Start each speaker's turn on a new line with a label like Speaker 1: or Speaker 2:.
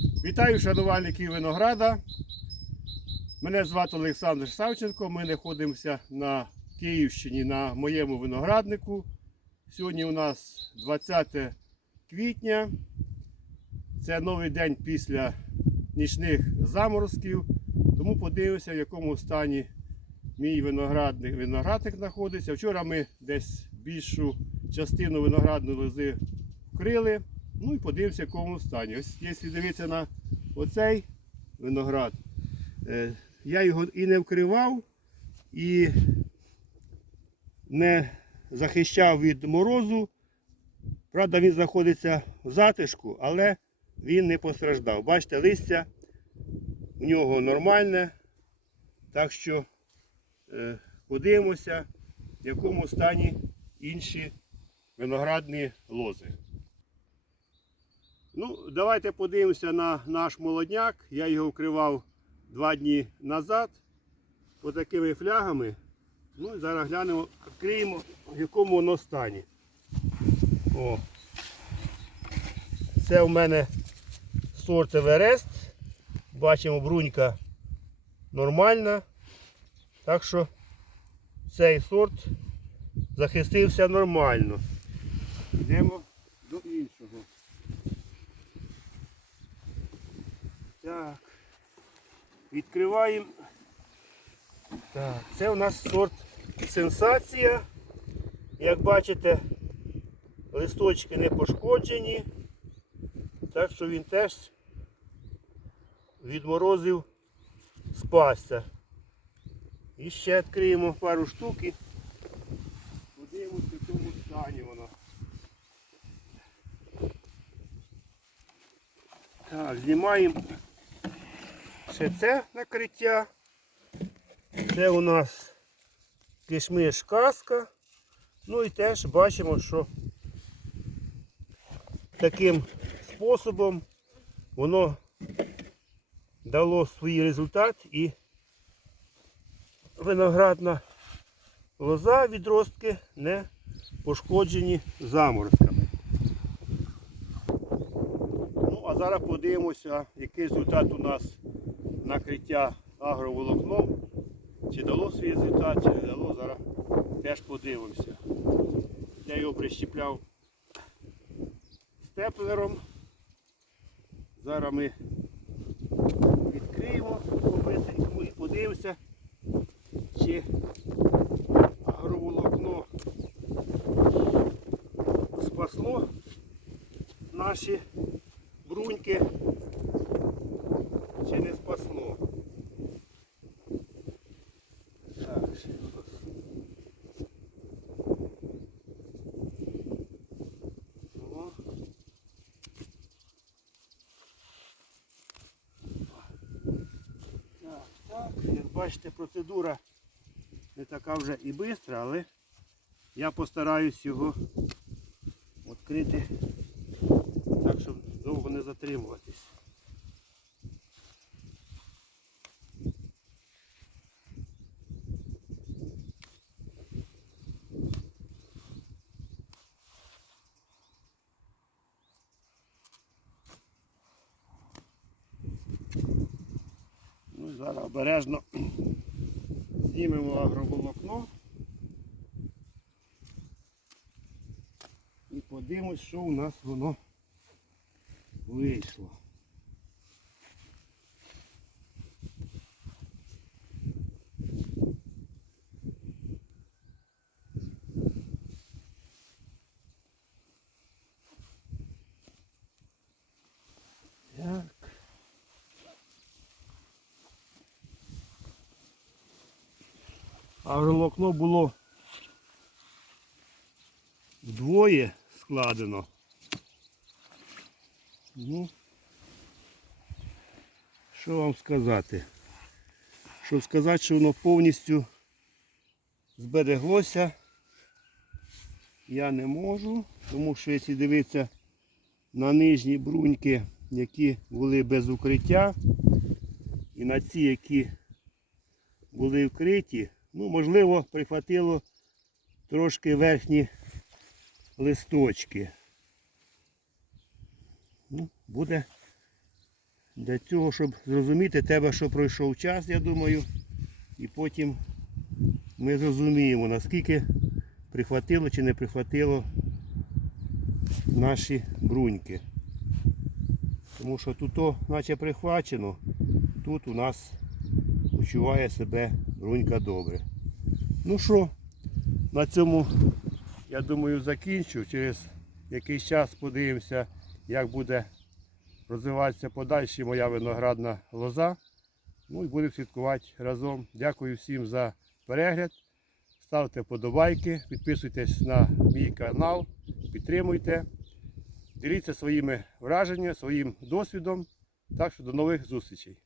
Speaker 1: Вітаю шанувальників винограда. Мене звати Олександр Савченко. Ми знаходимося на Київщині на моєму винограднику. Сьогодні у нас 20 квітня. Це новий день після нічних заморозків. Тому подивимося, в якому стані мій виноградник, виноградник знаходиться. Вчора ми десь більшу частину виноградної лози вкрили. Ну і подивимося, в якому стані. Ось якщо дивитися на оцей виноград, е, я його і не вкривав, і не захищав від морозу. Правда, він знаходиться в затишку, але він не постраждав. Бачите, листя у нього нормальне. Так що е, подивимося, в якому стані інші виноградні лози. Ну, давайте подивимося на наш молодняк. Я його вкривав два дні назад по такими флягами. Ну і зараз глянемо, відкриємо, в якому воно стані. О. Це у мене сорт Еверест. Бачимо, брунька нормальна. Так що цей сорт захистився нормально. Йдемо до іншого. Так. Відкриваємо. Так, це у нас сорт сенсація. Як бачите, листочки не пошкоджені. Так що він теж від морозів спасся. І ще відкриємо пару штук подивимося, в якому стані воно. Так, знімаємо ще це накриття. Це у нас кишмиш каска. Ну і теж бачимо, що таким способом воно дало свій результат і виноградна лоза відростки не пошкоджені заморозками. Ну, а зараз подивимося, який результат у нас накриття агроволокном. Чи дало свій результат, чи не дало, зараз теж подивимося. Я його прищіпляв степлером. Зараз ми відкриємо по-бисенькому і подивимося, чи агроволокно спасло наші бруньки, чи не спасло. Так, ще у нас. О. Так, так. Як бачите, процедура не така вже і швидка, але я постараюсь його відкрити так, щоб довго не затримуватись. Зараз обережно знімемо агроволокно і подивимось, що у нас воно вийшло. Агроволокно було вдвоє складено. Ну, що вам сказати? Щоб сказати, що воно повністю збереглося, я не можу, тому що якщо дивитися на нижні бруньки, які були без укриття, і на ці, які були вкриті, ну, можливо, прихватило трошки верхні листочки. Ну, буде Для цього, щоб зрозуміти тебе, що пройшов час, я думаю, і потім ми зрозуміємо, наскільки прихватило чи не прихватило наші бруньки. Тому що тут, то, наче прихвачено, тут у нас почуває себе брунька добре. Ну що, на цьому, я думаю, закінчу. Через якийсь час подивимося, як буде розвиватися подальше моя виноградна лоза. Ну і будемо слідкувати разом. Дякую всім за перегляд. Ставте вподобайки, підписуйтесь на мій канал, підтримуйте, діліться своїми враженнями, своїм досвідом. Так що до нових зустрічей.